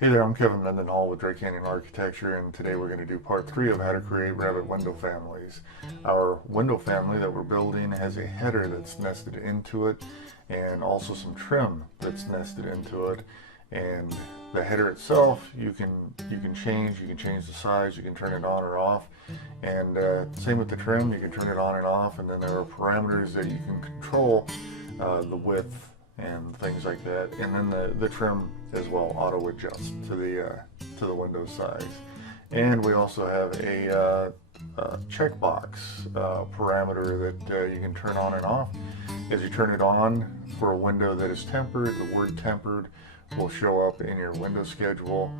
Hey there, I'm Kevin Mendenhall with Drake Canyon Architecture, and today we're going to do part 3 of how to create Revit window families. Our window family that we're building has a header that's nested into it, and also some trim that's nested into it. And the header itself, you can change. You can change the size. You can turn it on or off. And same with the trim, you can turn it on and off. And then there are parameters that you can control, the width and things like that. And then the trim as well auto adjust to the window size. And we also have a checkbox parameter that you can turn on and off. As you turn it on for a window that is tempered, the word tempered will show up in your window schedule.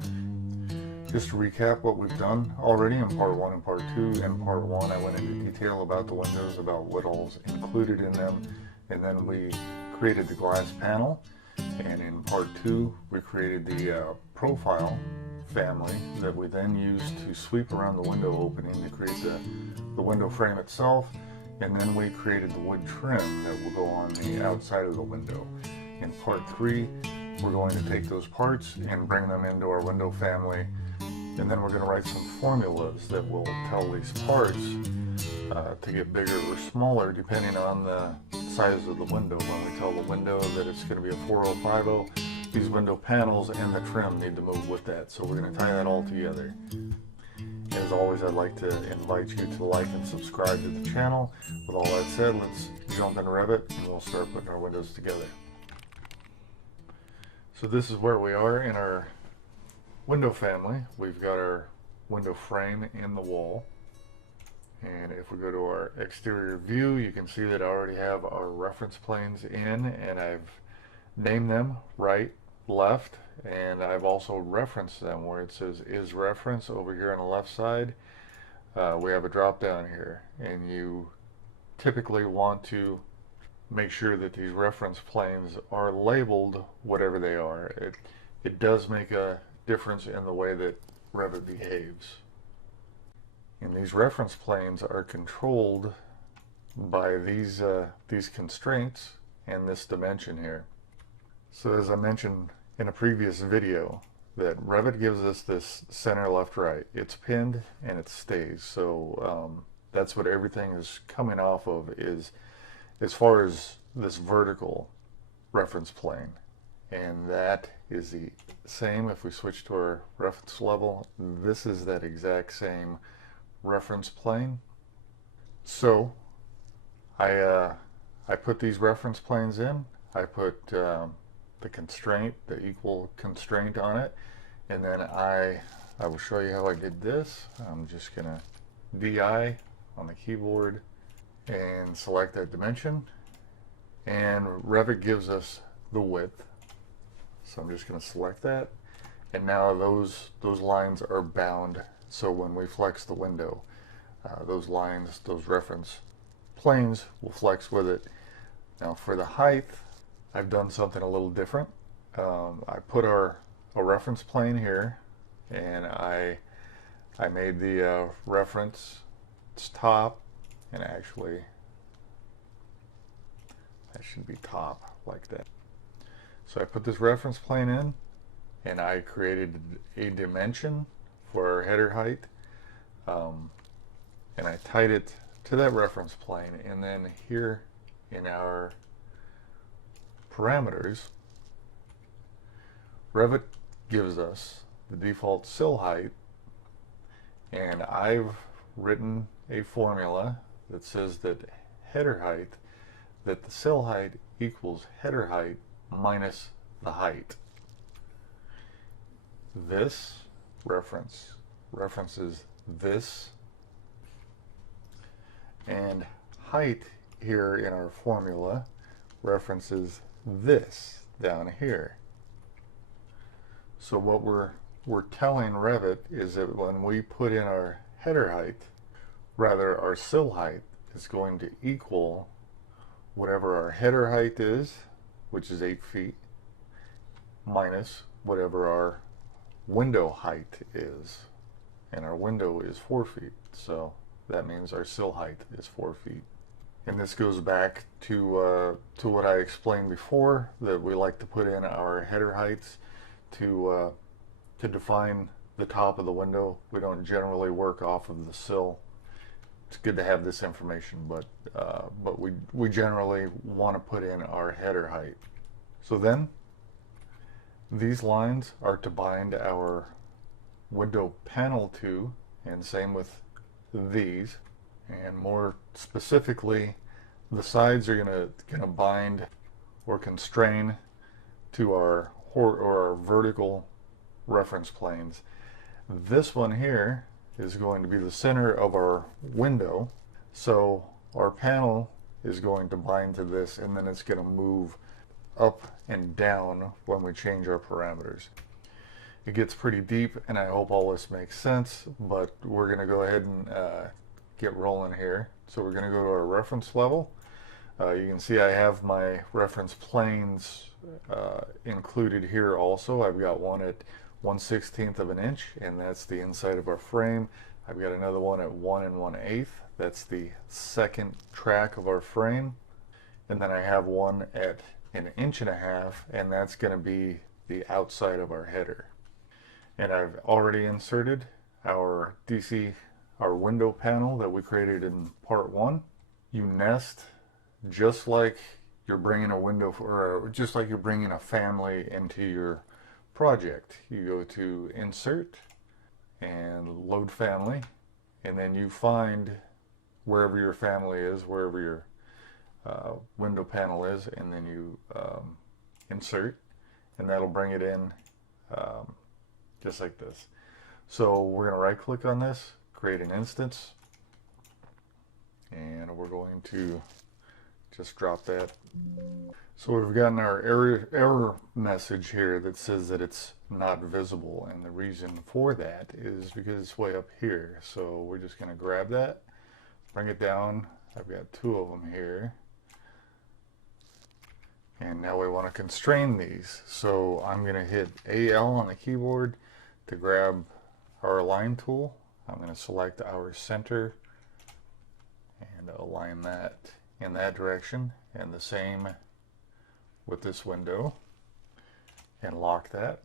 Just to recap what we've done already in part 1 and part 2. In part 1 I went into detail about the windows, about what all's included in them, and then we created the glass panel. And in part 2 we created the profile family that we then used to sweep around the window opening to create the window frame itself. And then we created the wood trim that will go on the outside of the window. In part 3 we're going to take those parts and bring them into our window family, and then we're going to write some formulas that will tell these parts to get bigger or smaller depending on the size of the window. When we tell the window that it's going to be a 4050, these window panels and the trim need to move with that. So we're going to tie that all together. As always, I'd like to invite you to like and subscribe to the channel. With all that said, let's jump into Revit and we'll start putting our windows together. So this is where we are in our window family. We've got our window frame in the wall. And if we go to our exterior view, you can see that I already have our reference planes in, and I've named them right, left, and I've also referenced them where it says is reference over here on the left side. We have a drop down here, and you typically want to make sure that these reference planes are labeled whatever they are. It does make a difference in the way that Revit behaves. And these reference planes are controlled by these constraints and this dimension here. So as I mentioned in a previous video, that Revit gives us this center left right. It's pinned and it stays. So that's what everything is coming off of, is as far as this vertical reference plane. And that is the same if we switch to our reference level. This is that exact same reference plane. So I put these reference planes in. I put the constraint, the equal constraint on it, and then I will show you how I did this. I'm just gonna DI on the keyboard and select that dimension, and Revit gives us the width. So I'm just going to select that, and now those lines are bound. So when we flex the window, those lines, those reference planes will flex with it. Now for the height, I've done something a little different. I put a reference plane here, and I made the reference its top, and actually that should be top like that. So I put this reference plane in, and I created a dimension for our header height, and I tied it to that reference plane. And then here in our parameters, Revit gives us the default sill height, and I've written a formula that says that header height, that the sill height equals header height minus the height. This references this, and height here in our formula references this down here. So what we're telling Revit is that when we put in our header height, rather our sill height is going to equal whatever our header height is, which is 8 feet, minus whatever our window height is. And our window is 4 feet. So that means our sill height is 4 feet. And this goes back to what I explained before, that we like to put in our header heights to to define the top of the window. We don't generally work off of the sill. It's good to have this information, but we generally want to put in our header height. So then these lines are to bind our window panel to, and same with these. And more specifically, the sides are gonna bind or constrain to our vertical reference planes. This one here is going to be the center of our window, so our panel is going to bind to this, and then it's going to move up and down when we change our parameters. It gets pretty deep, and I hope all this makes sense, but we're going to go ahead and get rolling here. So we're going to go to our reference level. You can see I have my reference planes included here also. I've got one at 1/16 of an inch, and that's the inside of our frame. I've got another one at 1 1/8. That's the second track of our frame. And then I have one at 1.5 inches, and that's going to be the outside of our header. And I've already inserted our window panel that we created in part 1. You nest just like you're bringing a window, or just like you're bringing a family into your project. You go to Insert and Load Family, and then you find wherever your family is, wherever your window panel is, and then you insert, and that'll bring it in just like this. So we're going to right click on this, create an instance, and we're going to just drop that. So we've gotten our error message here that says that it's not visible, and the reason for that is because it's way up here. So we're just going to grab that, bring it down. I've got 2 of them here, and now we want to constrain these. So I'm going to hit AL on the keyboard to grab our align tool. I'm going to select our center and align that in that direction, and the same with this window, and lock that.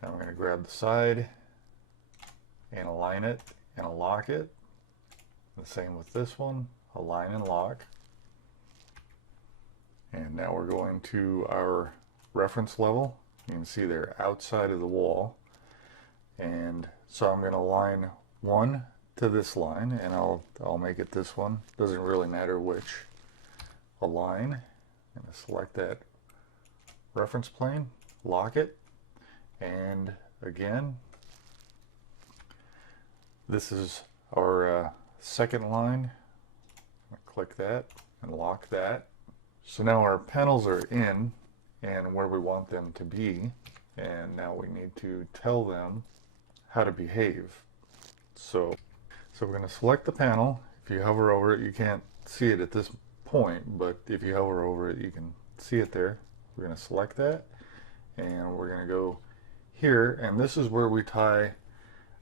Now I'm going to grab the side and align it and lock it. The same with this one, align and lock. And now we're going to our reference level. You can see they're outside of the wall, and so I'm going to align one to this line, and I'll make it this one. Doesn't really matter which. Align. I'm going to select that reference plane, lock it, and again, this is our second line. Click that and lock that. So now our panels are in and where we want them to be, and now we need to tell them how to behave. So we're going to select the panel. If you hover over it, you can't see it at this point, but if you hover over it, you can see it there. We're going to select that, and we're going to go here, and this is where we tie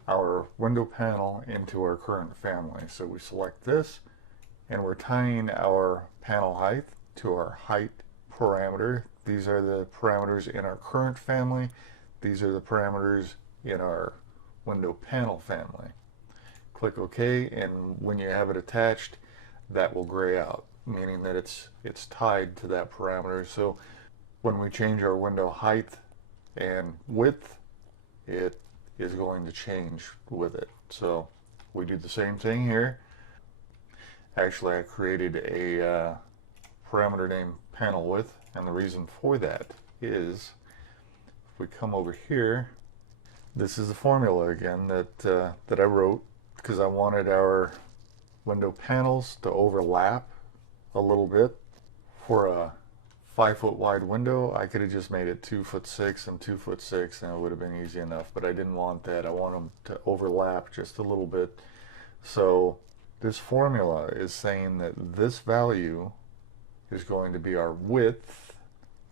our window panel into our current family. So we select this, and we're tying our panel height to our height parameter. These are the parameters in our current family. These are the parameters in our window panel family. Click OK, and when you have it attached, that will gray out, meaning that it's tied to that parameter. So when we change our window height and width, it is going to change with it. So we do the same thing here. Actually, I created a parameter named panel width, and the reason for that is if we come over here, this is the formula again that I wrote because I wanted our window panels to overlap a little bit. For a 5-foot wide window, I could have just made it 2'6" and 2'6", and it would have been easy enough, but I didn't want that. I want them to overlap just a little bit. So this formula is saying that this value is going to be our width,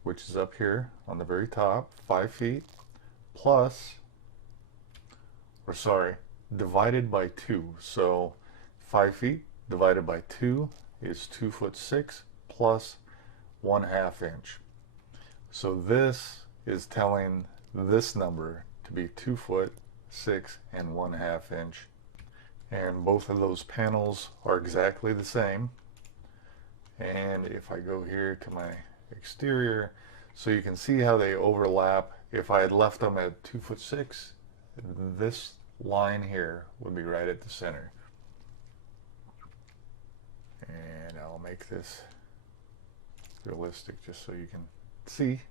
which is up here on the very top, 5 feet, plus, or sorry, divided by 2. So 5 feet divided by 2 is 2'6" plus 1/2 inch. So this is telling this number to be 2 foot 6 and 1/2 inch. And both of those panels are exactly the same. And if I go here to my exterior, so you can see how they overlap. If I had left them at 2 foot 6, this line here would be right at the center. And I'll make this realistic just so you can see.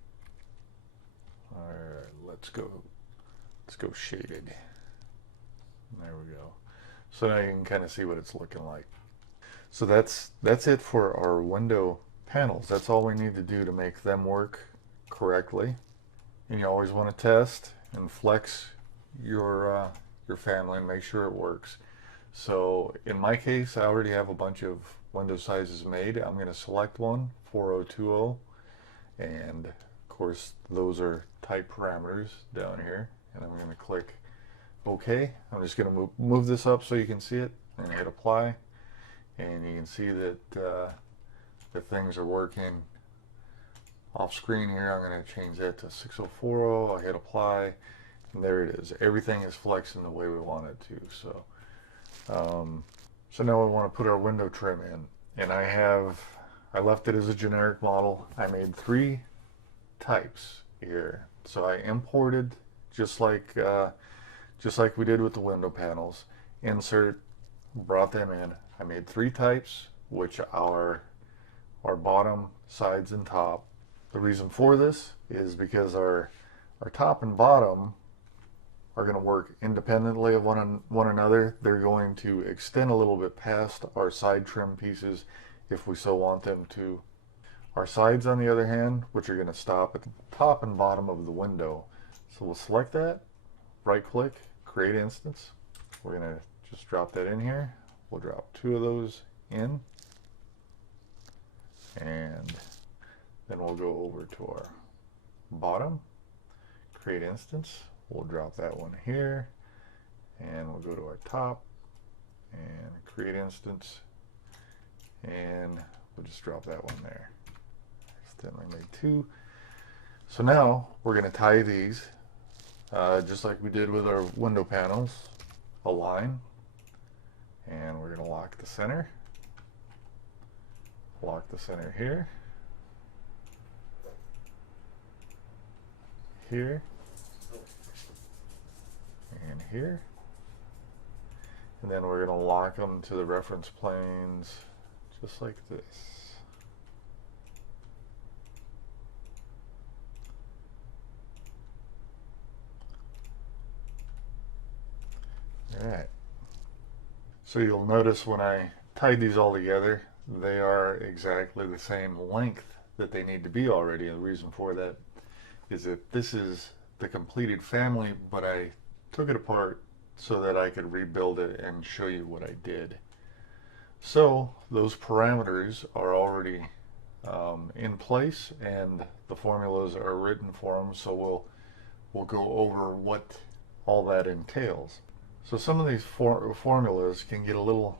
Alright, let's go shaded. There we go. So now you can kind of see what it's looking like. So that's it for our window panels. That's all we need to do to make them work correctly. And you always want to test and flex your family and make sure it works. So in my case, I already have a bunch of window sizes made. I'm going to select one, 4020, and of course those are type parameters down here, and I'm going to click OK. I'm just going to move this up so you can see it, and hit apply, and you can see that the things are working off screen here. I'm going to change that to 6040. I hit apply, and there it is. Everything is flexing the way we want it to. So now we want to put our window trim in, and I left it as a generic model. I made 3 types here. So I imported just like we did with the window panels. Insert, brought them in. I made 3 types, which are our bottom, sides, and top. The reason for this is because our top and bottom are going to work independently of one another. They're going to extend a little bit past our side trim pieces if we so want them to. Our sides, on the other hand, which are going to stop at the top and bottom of the window. So we'll select that, right click, create instance. We're going to just drop that in here. We'll drop 2 of those in, and then we'll go over to our bottom, create instance. We'll drop that one here, and we'll go to our top and create instance, and we'll just drop that one there. Accidentally made 2. So now we're going to tie these just like we did with our window panels, align, and we're going to lock the center here, and here, and then we're going to lock them to the reference planes just like this. Alright, so you'll notice when I tied these all together, they are exactly the same length that they need to be already. And the reason for that is that this is the completed family, but I took it apart so that I could rebuild it and show you what I did. So those parameters are already in place, and the formulas are written for them, so we'll go over what all that entails. So some of these formulas can get a little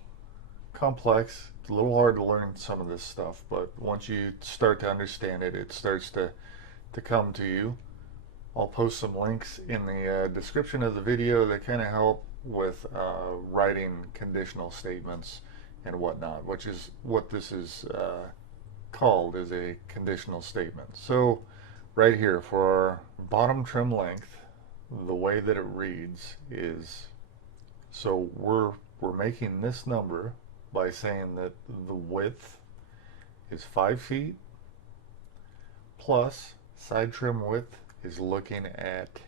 complex. It's a little hard to learn some of this stuff, but once you start to understand it, it starts to come to you. I'll post some links in the description of the video that kind of help with writing conditional statements and whatnot, which is what this is called, is a conditional statement. So right here for our bottom trim length, the way that it reads is, so we're making this number by saying that the width is 5 feet plus side trim width is looking at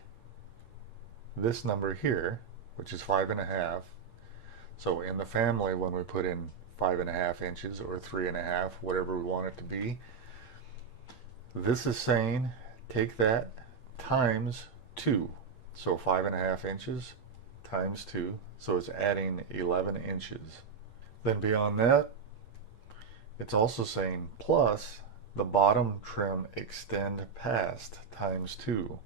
this number here, which is 5.5. So in the family, when we put in 5.5 inches or 3.5, whatever we want it to be, this is saying take that times 2. So 5.5 inches times 2, so it's adding 11 inches. Then beyond that, it's also saying plus the bottom trim extend past times 2.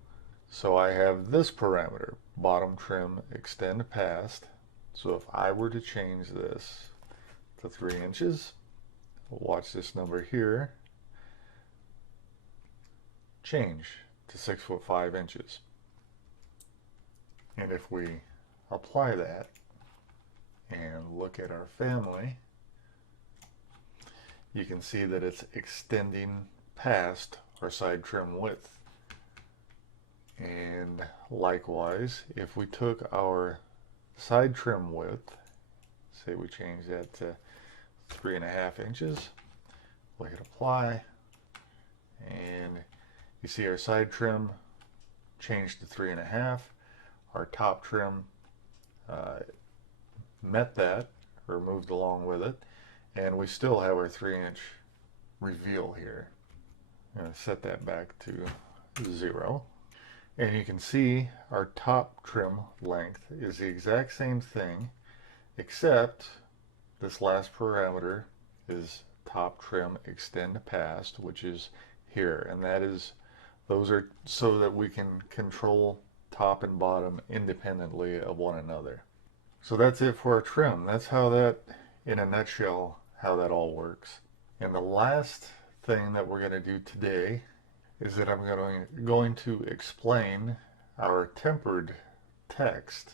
So I have this parameter, bottom trim extend past. So if I were to change this to 3 inches, watch this number here change to 6 foot 5 inches. And if we apply that and look at our family, you can see that it's extending past our side trim width. And likewise, if we took our side trim width, say we change that to 3.5 inches, we'll hit apply, and you see our side trim changed to 3.5. Our top trim met that, or moved along with it, and we still have our 3-inch reveal here. I'm going to set that back to 0. And you can see our top trim length is the exact same thing, except this last parameter is top trim extend past, which is here, and those are so that we can control top and bottom independently of one another. So that's it for our trim. That's how that, in a nutshell, how that all works. And the last thing that we're going to do today is that I'm going to explain our tempered text.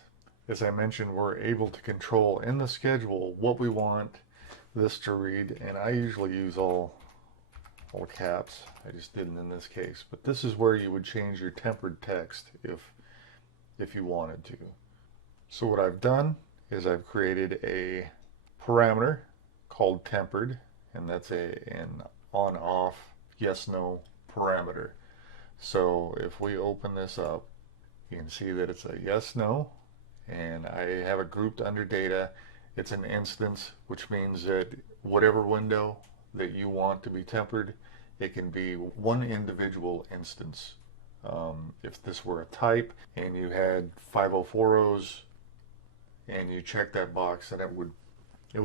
As I mentioned, we're able to control in the schedule what we want this to read, and I usually use all caps. I just didn't in this case, but this is where you would change your tempered text if you wanted to. So what I've done is I've created a parameter called tempered, and that's an on-off yes-no parameter. So if we open this up, you can see that it's a yes-no, and I have it grouped under data. It's an instance, which means that whatever window that you want to be tempered, it can be one individual instance. If this were a type and you had 504 rows and you check that box, then it would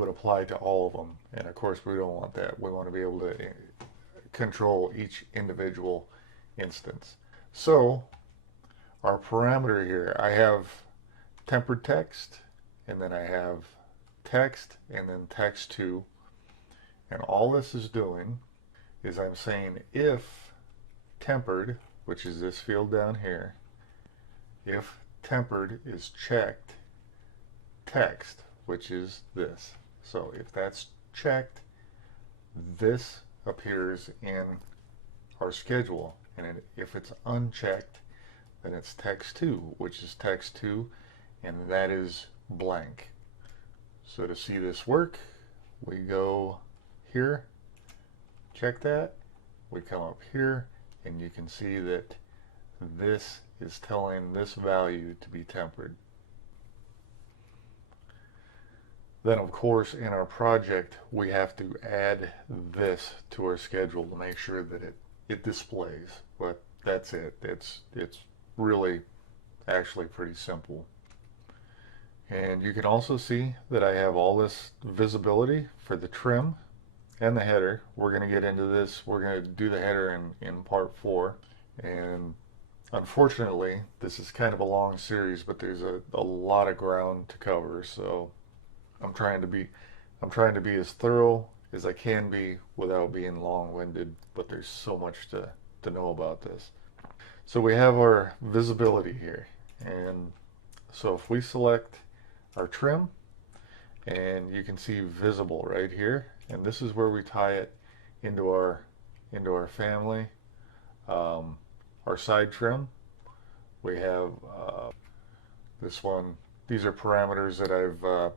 apply to all of them. And of course we don't want that. We want to be able to control each individual instance. So our parameter here, I have tempered text, and then I have text, and then text2. And all this is doing is I'm saying if tempered, which is this field down here, if tempered is checked, text, which is this. So if that's checked, this appears in our schedule, and if it's unchecked, then it's text2, which is text2, and that is blank. So to see this work, we go here, check that, we come up here, and you can see that this is telling this value to be tempered. Then of course in our project we have to add this to our schedule to make sure that it displays. But that's it. It's really actually pretty simple. And you can also see that I have all this visibility for the trim and the header. We're going to get into this. We're going to do the header in part 4. And unfortunately, this is kind of a long series, but there's a lot of ground to cover. So I'm trying to be as thorough as I can be without being long-winded, but there's so much to know about this. So we have our visibility here, and so if we select our trim, and you can see visible right here, and this is where we tie it into our family. Our side trim, we have this one. These are parameters that I've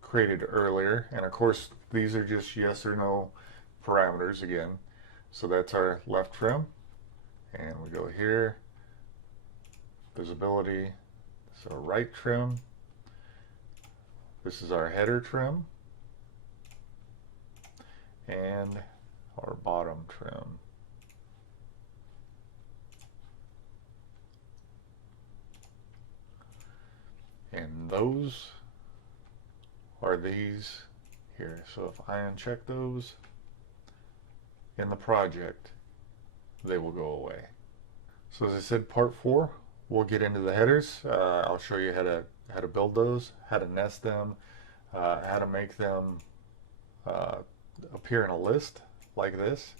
created earlier, and of course these are just yes or no parameters again. So that's our left trim, and we go here, visibility. So right trim, this is our header trim, and our bottom trim. And those are these here. So if I uncheck those in the project, they will go away. So as I said, part 4, we'll get into the headers. I'll show you how to build those, how to nest them, how to make them appear in a list like this.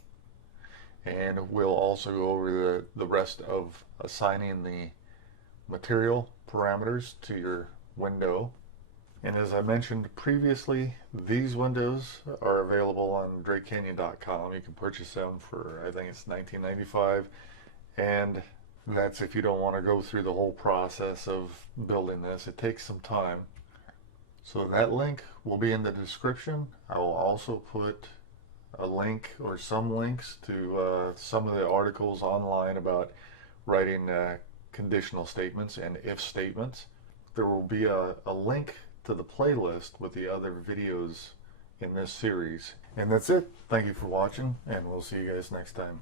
And we'll also go over the rest of assigning the material parameters to your window. And as I mentioned previously, these windows are available on DrakeCanyon.com. You can purchase them for, I think it's $19.95, and that's if you don't want to go through the whole process of building this. It takes some time. So that link will be in the description. I will also put a link or some links to some of the articles online about writing conditional statements and if statements. There will be a link to the playlist with the other videos in this series. And that's it. Thank you for watching, and we'll see you guys next time.